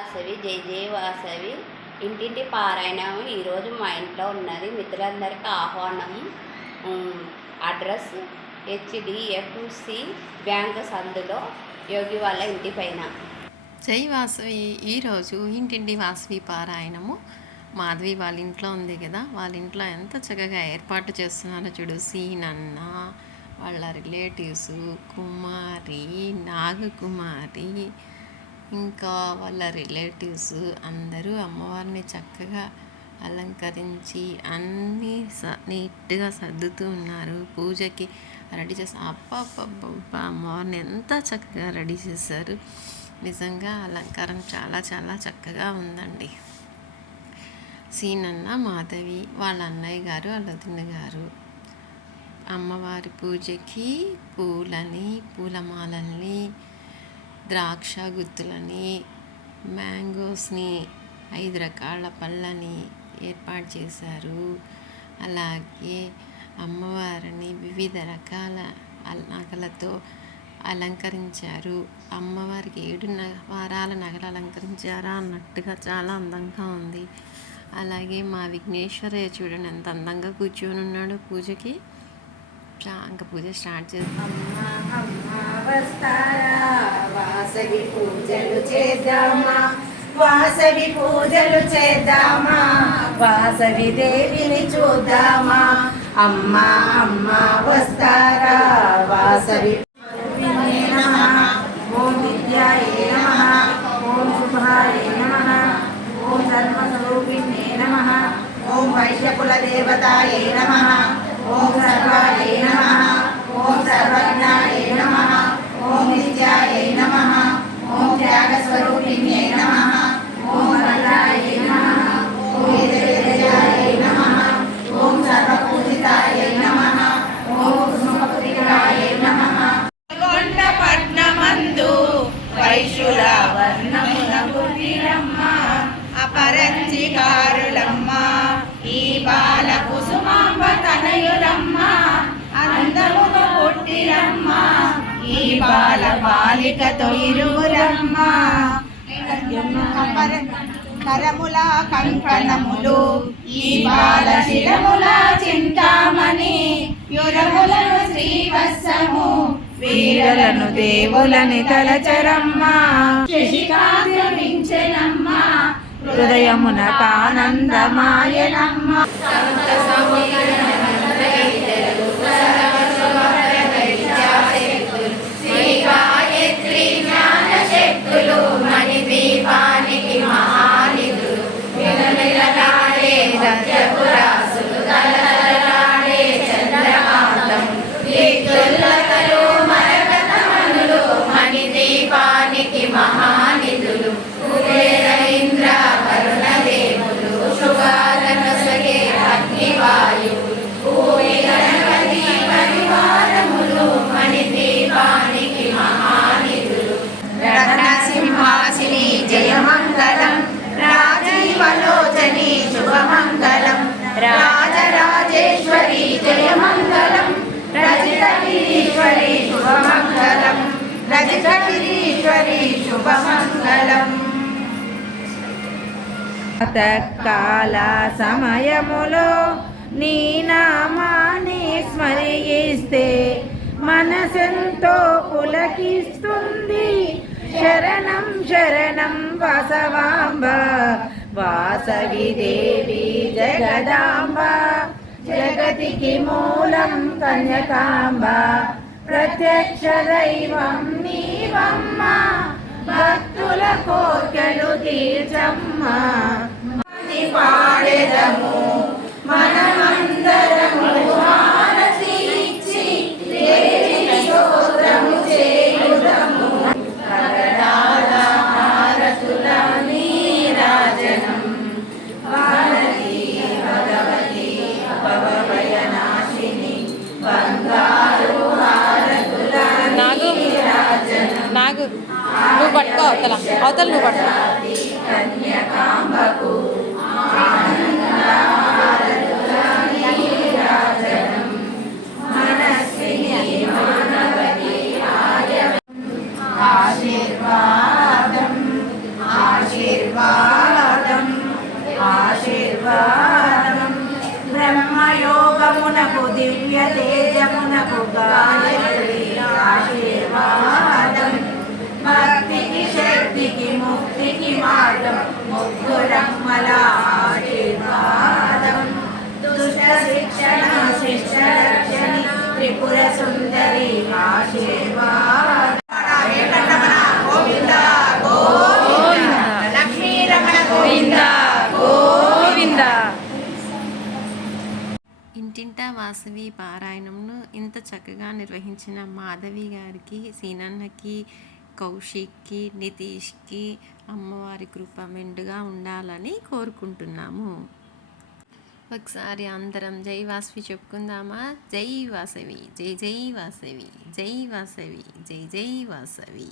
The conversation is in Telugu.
వాసవి జై జయ వాసవి ఇంటింటి పారాయణం ఈరోజు మా ఇంట్లో ఉన్నది. మిత్రులందరికీ ఆహ్వానం. అడ్రస్ HDFC బ్యాంక్ సందులో యోగి వాళ్ళ ఇంటి పైన. జై వాసవి. ఈరోజు ఇంటింటి వాసవి పారాయణము మాధవి వాళ్ళ ఇంట్లో ఉంది కదా, వాళ్ళ ఇంట్లో ఎంత చక్కగా ఏర్పాటు చేస్తున్నారో చూడు. సీనన్న వాళ్ళ రిలేటివ్స్, కుమారి, నాగకుమారి, ఇంకా వాళ్ళ రిలేటివ్స్ అందరూ అమ్మవారిని చక్కగా అలంకరించి అన్నీ నీట్గా సర్దుతూ ఉన్నారు. పూజకి రెడీ చేసి అమ్మవారిని ఎంత చక్కగా రెడీ చేశారు. నిజంగా అలంకారం చాలా చాలా చక్కగా ఉందండి. సీనన్న, మాధవి, వాళ్ళ అన్నయ్య గారు, వాళ్ళ వదిన గారు అమ్మవారి పూజకి పూలని, పూలమాలల్ని, ద్రాక్ష గుత్తులని, మ్యాంగోస్ని, 5 రకాల పళ్ళని ఏర్పాటు చేశారు. అలాగే అమ్మవారిని వివిధ రకాల నగలతో అలంకరించారు. అమ్మవారికి 7 వారాల నగలు అలంకరించారా అన్నట్టుగా చాలా అందంగా ఉంది. అలాగే మా విఘ్నేశ్వరయ్య చూడండి ఎంత అందంగా కూర్చొని ఉన్నాడు పూజకి. ఇంకా పూజ స్టార్ట్ చేద్దాం. వాసవి పూజలు చేద్దామా, వాసవి పూజలు చేద్దామా, వాసవి దేవిని చూద్దామా. అమ్మా అమ్మా వస్తారా వాసవి. ఓం విద్యాయే నమః, ఓం శుభాయే నమః, ఓం ధర్మస్వరూపిణ్యే నమః, ఓం వైశ్యకుల దేవతాయే నమః, ఓం సర్వాయే నమః, ఓం సర్వజ్ఞాయే నమః, ఓం నిత్యాయే నమః, ఓం త్యాగస్వరూపిణ్యే నమః, ఓం మంగళాయే నమః, ఓం వేదవేదయాయే నమః, ఓం సర్వపూజితాయే నమః, ఓం కుసుమపుత్రికాయే నమః. కొండపట్నమందు వైశుల వర్ణమునకు వీరమ్మ, అపరంజికారులమ్మ, ఈ బాల కుసుమాంబ తనయులమ్మ, అందమును పుట్టిరమ్మ, ఈ బాల బాలికతో ఇరువురమ్మ. కరముల కంకణములు, ఈ బాల శిరముల చింతామణి, యురములను శ్రీవత్సము, వీరలను దేవులని తలచరమ్మ. శశికాంతించెనమ్మ, హృదయమున ఆనందమాయనమ్మ. శ్రీ జ్ఞాన శక్తులు, మణిదీపానికి మహానిధులు, విలవిలలాడే రత్నపురాసులు, తలతలలాడే చంద్రకాంతము, దిక్కులతలు మరకతమనులు, మణిదీపానికి మహానిధులు, కుబేర ఇంద్ర వరుణ దేవులు, శుభాలను సగే అగ్నివాయువులు, భూమి గణపతి పరివారములు, మణిదీపానికి మహానిధులు. రత్నసింహాసిని జయమంగళం, రాజీవలోచని శుభమంగళం, రాజరాజేశ్వరి జయమంగళం, రజితగిరీశ్వరి శుభమంగళం, రజితగిరీశ్వరి శుభమంగళం. కాల సమయములో నీ నామాన్ని స్మరిస్తే మనసెంతో పులకిస్తుంది. శరణం శరణం వాసవాంబ, వాసవి దేవి జగదాంబ, జగతికి మూలం కన్యకాంబ, ప్రత్యక్ష దైవం నీవమ్మ, భక్తుల కోర్కెలు తీర్చమ్మ. పాడెదము మనమందరము హారతి ఇచ్చి దేవిని స్తోత్రము చేయుదము. కరడాల హారతుల నీరాజనం, భారతి భగవతి భవభయనాశిని, బంగారు హారతుల నీరాజనం. నువ్వు పట్టుకో, అవతల నువ్వు పట్టుకో. కన్యకాంబకు ఆనంద హారతుల నీరాజనం, మనస్విని మానవతి ఆయ ఆశీర్వాదం, ఆశీర్వాదం. దివ్య తేజమునకు గాయత్రి ఆశీర్వాదం భక్తికి శక్తికి ముక్తికి మార్గం ముగ్గురమ్మల ఆశీర్వాదం దుష్ట శిక్షణ శిష్ట రక్షణి త్రిపుర సుందరి ఆశీర్వాదం గోవింద గోవింద లక్ష్మీ రమణ గోవింద గోవింద. ఇంటింటా వాసవి పారాయణంను ఇంత చక్కగా నిర్వహించిన మాధవి గారికి, సీనన్నకి, కౌశిక్కి, నితీష్కి అమ్మవారి కృప మెండుగా ఉండాలని కోరుకుంటున్నాము. ఒకసారి అందరం జై వాసవి చెప్పుకుందామా? జై వాసవి, జై జై వాసవి, జై వాసవి, జై జై వాసవి.